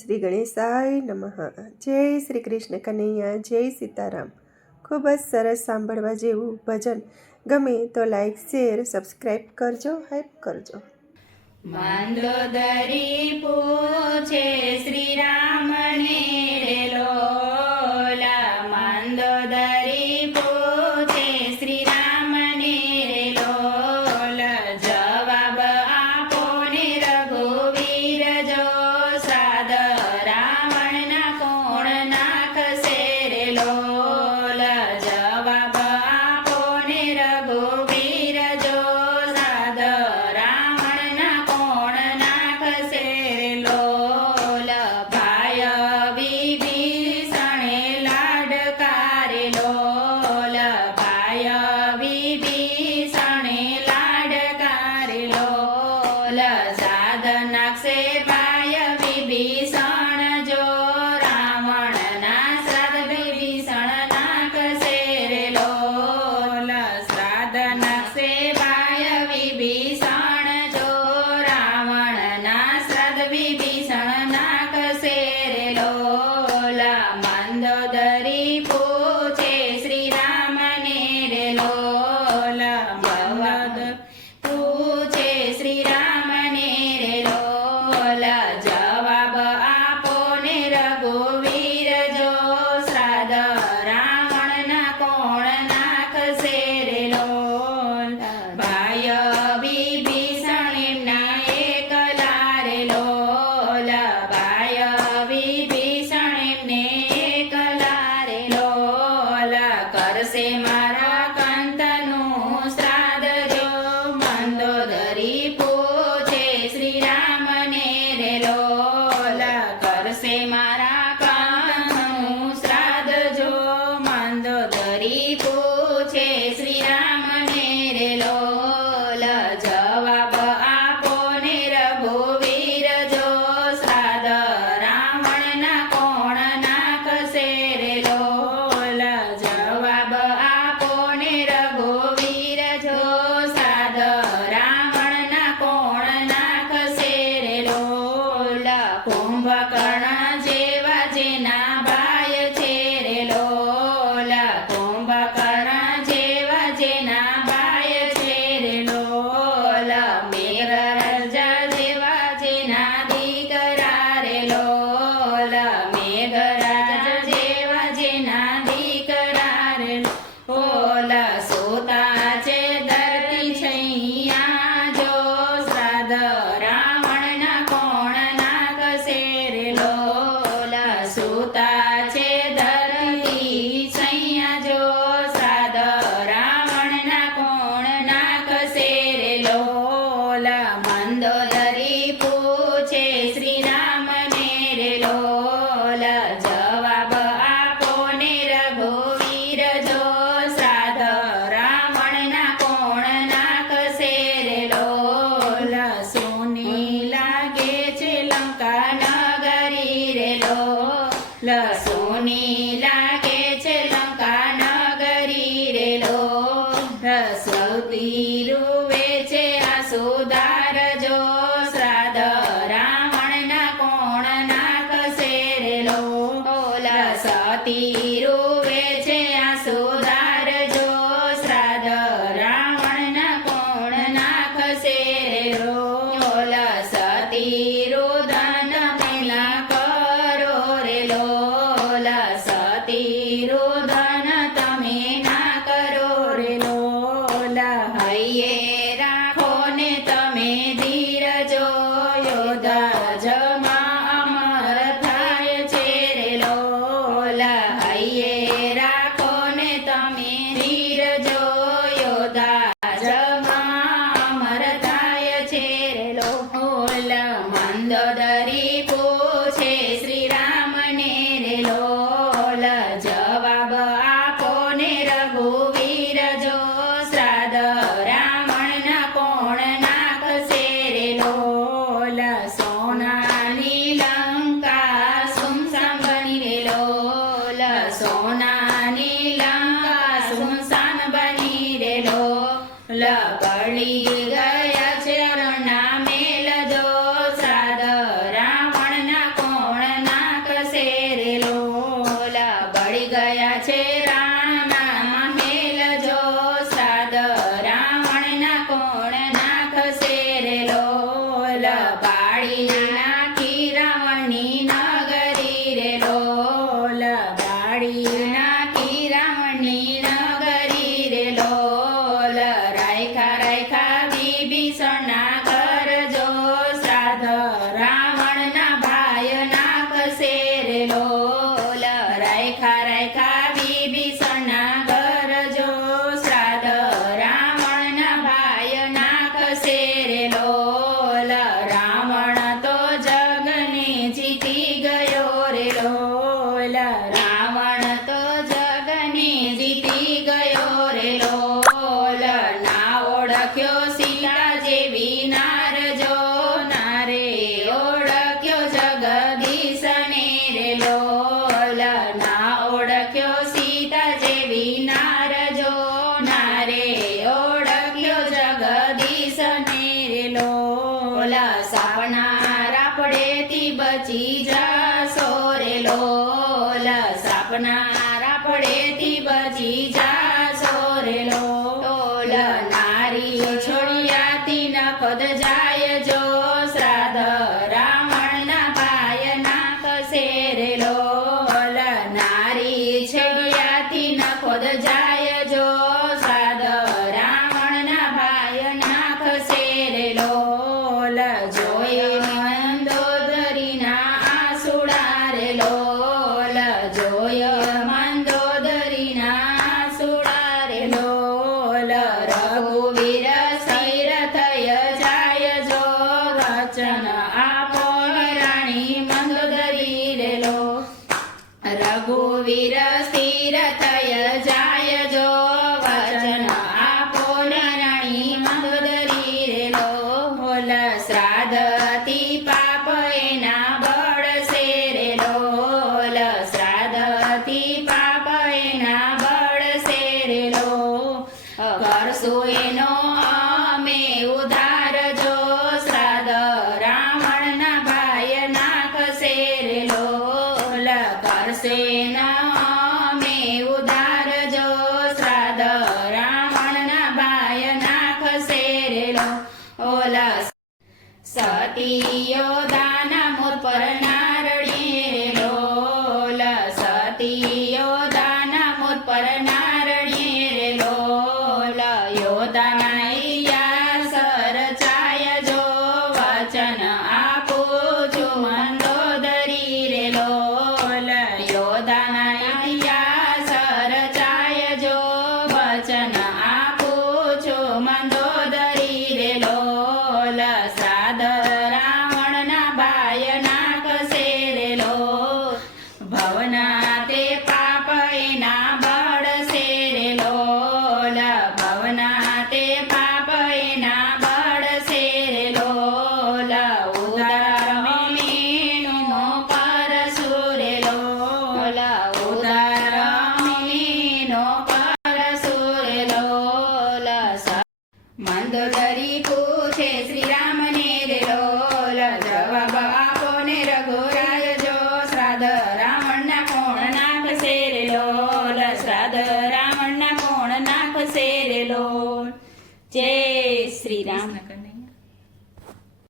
શ્રી ગણેશાય નમઃ। જય શ્રી કૃષ્ણ કનૈયા, જય સીતારામ। ખૂબ જ સરસ સાંભળવા જેવું ભજન। ગમે તો લાઈક, શેર, સબસ્ક્રાઈબ કરજો, હેલ્પ કરજો। મંદોદરી પૂછે શ્રી રામને રે લોલા, મંદોદરી પૂછે શ્રી રામને રે લોલા, જવાબ આપો ને રઘુવીર જો, સાદ રાવણના કોણ નાખશે રે લોલા, જવાબ આપો ને રઘુવીર જો, સાદ રાવણના કોણ નાખશે રે લોલા, ભાય વિભીષણે લાડકારે લોલા, ભાય વિભીષણે લાડકારે લોલા, સાદ નાખશે ભાય વિભીષણ જો, રાવણના શ્રાદ્ધ વિભીષણ નાખશે રે લોલા, શ્રાદ્ધ નાખશે ભાય વિભીષણ જો, રાવણના શ્રાદ્ધ વિભીષણ નાખશે રે લોલા, મંદોદરી પૂછે શ્રી રામને રે લોલા, મંદોદરી પૂછે શ્રી રામને રે લોલા, જવાબ આપો ને રઘુવીર જો, શ્રાદ્ધ રાવણના કોણ નાખશે રે લોલા, ભાય વિભીષણ એમના એકલા રે લોલા, ભાય વિભીષણ એમને એકલા રે લોલા, કરશે મારા કંતનું શ્રાદ્ધ જો, મંદોદરી પૂછે શ્રી રામને રે લોલા, કરશે મારા કંતનું શ્રાદ્ધ જો, મંદોદરી પૂછે શ્રી રામને રે લોલા, જવાબ આપો ને રઘુવીર જો, શ્રાદ્ધ રાવણના કોણ નાખશે રે લોલા, જવાબ આપો ને રઘુવીર જો, શ્રાદ્ધ રાવણના કોણ નાખશે રે લોલા, કુંભકર્ણ જેવા જેના ભાઈ છે રે લોલા, કુંભકર્ણ જેવા જેના ભાઈ છે રે લોલા, મેઘરાજા જેવા જેના દીકરા રે લોલા, મેઘરાજા જેવા જેના દીકરા રે લોલા, સોતા છે ધરતી છૈયા જો, શ્રાદ્ધ રાવણના કોણ નાખશે રે લોલા, સોતા છે ધરતી છૈયા જો, શ્રાદ્ધ રાવણના કોણ નાખશે રે લોલા, મંદોદરી પૂછે શ્રી રામને રે લોલા, જવાબ આપો ને રઘુવીર જો, શ્રાદ્ધ રાવણના કોણ નાખશે રે લોલા, સોની લાગે છે લંકા નગરી રે લોલા, સોની લાગે છે લંકા નગરી રે લોલા, સૌથી રૂવે છે આ સુધાર જો, શ્રાદ્ધ રાવણના કોણ નાખશે રે લોલા, સતી રૂવે છે આ સુધાર જો, શ્રાદ્ધ રાવણના કોણ નાખશે રે લોલા, સતી રુદન પેલા કરો રે લોલા, સતી રુદન તમે ના કરો રે લોલા, હૈયે રાખો ને તમે ધીરજો, યોધા જમા અમર થાય છે રે લોલા, હૈયે રાખો ને તમે ધીરજો, યોધા જમા અમર થાય છે રે લોલા, મંદોદરી પૂછે શ્રી રામને રે લોલા, જવાબ આપો ને રઘુવીર જો, શ્રાદ્ધ રાવણના કોણ નાખશે રે લોલા, સોનાની લંકા સુમસામ બની રે લોલા, સોનાની લંકા સુમસાન બની રે લોલા, પડી ગયા છે રણના મેલ જો, શ્રાદ્ધ રાવણના કોણ વિભીષણના કરજો શ્રાદ્ધ રાવણના ભાઈ નાખશે રે લોલ રાયખા વિભીષણના કરજો શ્રાદ્ધ રાવણના ભાઈ નાખશે રે લોલ રાવણ તો જગને જીતી ગયો રે લોલ રાવણ તો જગને જીતી ગયો રે લોલ ના ઓળખ્યો સીતા જેવી નારજો નારે ઓળખ્યો જગદીશને રે લોલ ના ઓળખ્યો સીતા જેવી નારજો નારે ઓળખ્યો જગદીશને રે લોલ સાપના રાપડેથી બચી જાશો રે લોલ સાપના રાપડેથી બચી જાશો રે લોલ નારી છોડિયાથી નખદ જાય જો શ્રાદ્ધ રાવણના ભાઈ નાખશે રે લોલ નારી છોડિયાથી નખદ જાય જો શ્રાદ્ધ રાવણના ભાઈ નાખશે રે લોલ જોઈ મંદોદરીના આસુડા રે લોલ જોય મંદોદરીના આસુડા રે લોલ રઘુવીર સ્થિર થય જાય જો વચન આપો રાણી મંદોદરી રે લો રઘુવીર સ્થિર થય જાય જો વચન આપો રાણી મંદોદરી રે લો બોલ શ્રાદ્ધથી પાપ એના બળશે રે લોલ શ્રાદ્ધથી પાપ એના બળશે રે લો કરશું એનો અમે ઉધાર જો શ્રાદ્ધ રાવણના ભાઈ નાખશે રે લોલ કરશે એના અમે ઉધાર જો શ્રાદ્ધ રાવણના ભાઈ નાખશે રે લો ઓલા સતીયો દાના મોર પર નારણીએ રે લોલ સતીયો દાના મોર પર નારણીએ રે લોલ યોધાના ઈયાસર ચાય જો વચન આપું છું મંદોદરી રે લોલ યોધાના ઈયાસર ચાય જો વચન આપું છું મંદોદરી રે લોલ શ્રાદ્ધ રાવણના ભાઈ નાખશે રે લો ભવના તે પાપ એના બળશે રે લોલ ભવના તે પાપ એના બળશે રે લોલ ઉદાર મીનો કરશુ રે લોલ ઉદાર મીનો કરશુ રે લોલ મંદોદરી પૂછે શ્રી રામને રે લોલ જવાબ આપો ને રઘુરાય જો શ્રાદ્ધ રાવણના કોણ નાખશે રે લોલ શ્રાદ્ધ રાવણના કોણ નાખશે રે લોલ જય શ્રી રામ.